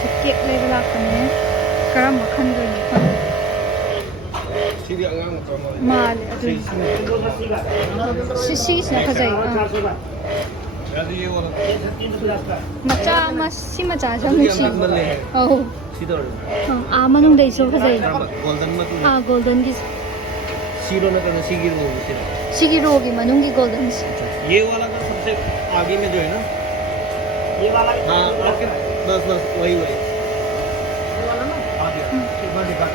से केक ले लाने करम खनदोनी माले सिसिना फजई मचा मसी मचा नुसी औ मनुंगदैसो फजई गोल्डन की सीरो में करना सिगिरो की मनुंगी गोल्डन ये वाला का सबसे आगे में जो है ना ये वाला हाँ आपके बस बस वही वही ये वाला ना आगे मैं दिखा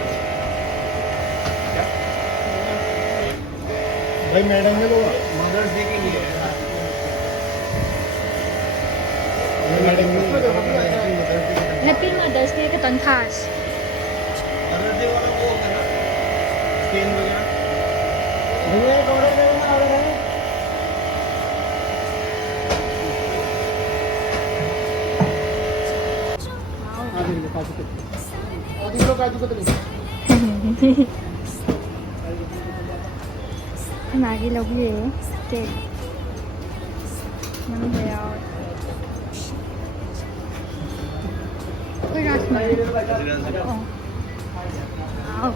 भाई मैडम ने तो मदर्स डे के लिए हैप्पी मदर्स डे के तनखास मदर्स डे वाला वो होता है ना स्पेन वगैरह 나기 러브예요. 네. 너무 좋아요. 꿀라스마요. 아우.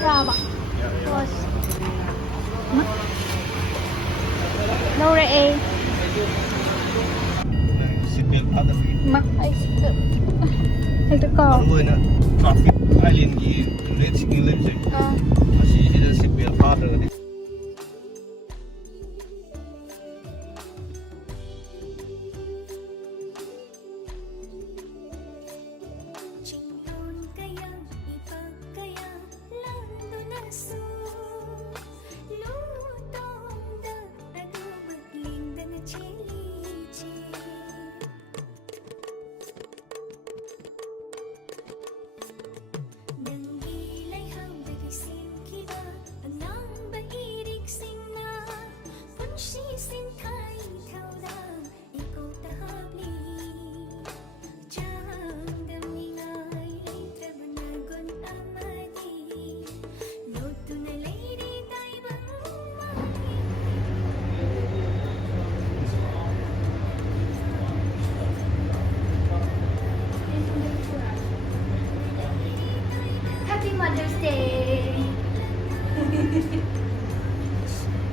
Bravo. Bos. Laura A. Mak ay sikap. Ito ko. Ano na traffic island की red signal से अशी इधर से बेल पार रहे Happy Mother's Day!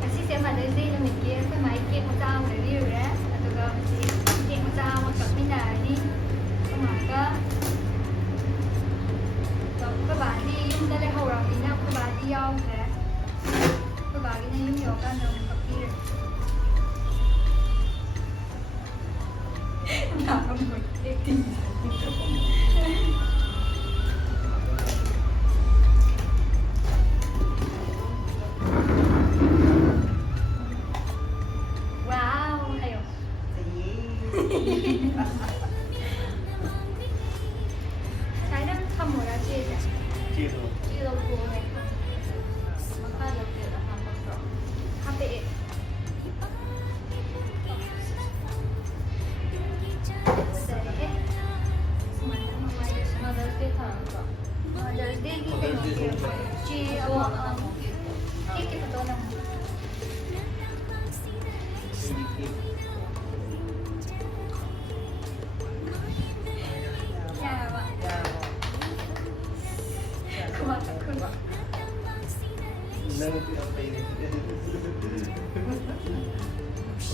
Kasi sa Mother's Day namin kaya sa may cake matawag na rin rin. At ito cake matawag sa minari. Kumaga. So, kabadi yung dalahaw rami na kabadi yaw na. Kabadi na yung yoga ng papir. Nakakagod. Saya dah kamu dah cakap. Ciro boleh. Maka lebih dah apa pro. HP. Mother's Day था उनका. Mother's Day की Ciro ठीक है तो ना.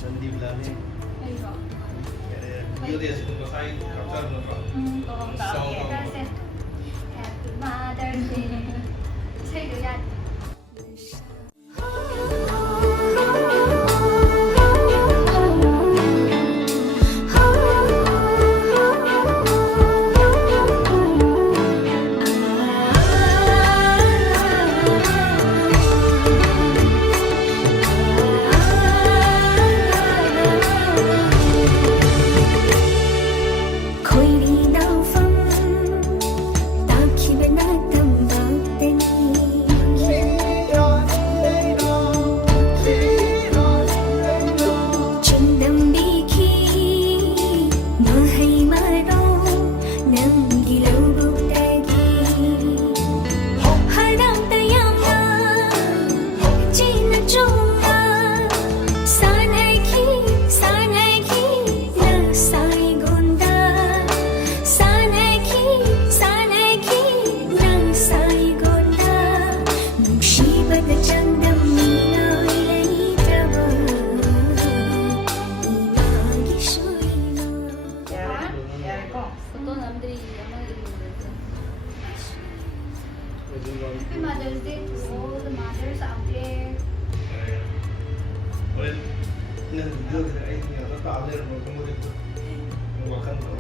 Nanti bilangnya video dia sebelum saya capture berapa Happy Mother's Day saya lihat Happy Mother's Day to all the mothers out there. Well, nandiyo na ay niya sa taler mo kung dito. Makan ko.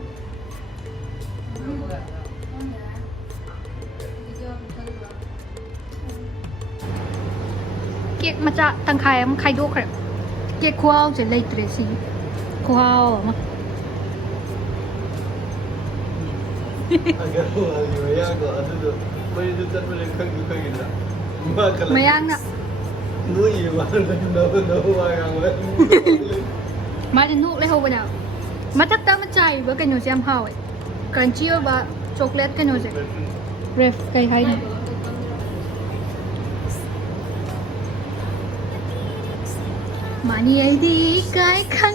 Kiek macha tang khai am khai do khre. Kiek khoao je lei tre si. Khoao ma. Agar mo aliwaya ko ano do. May dito mo lang kang gina. Makala. Mayang na. Nuyi ba no wayang wa. Mà đến nụ lấy hộp vào nào mà chắc ta mà chạy với cái nồi xem hào ấy crunchy và chocolate cái nồi sẽ ref cái hay này mà đi ấy đi cái khăn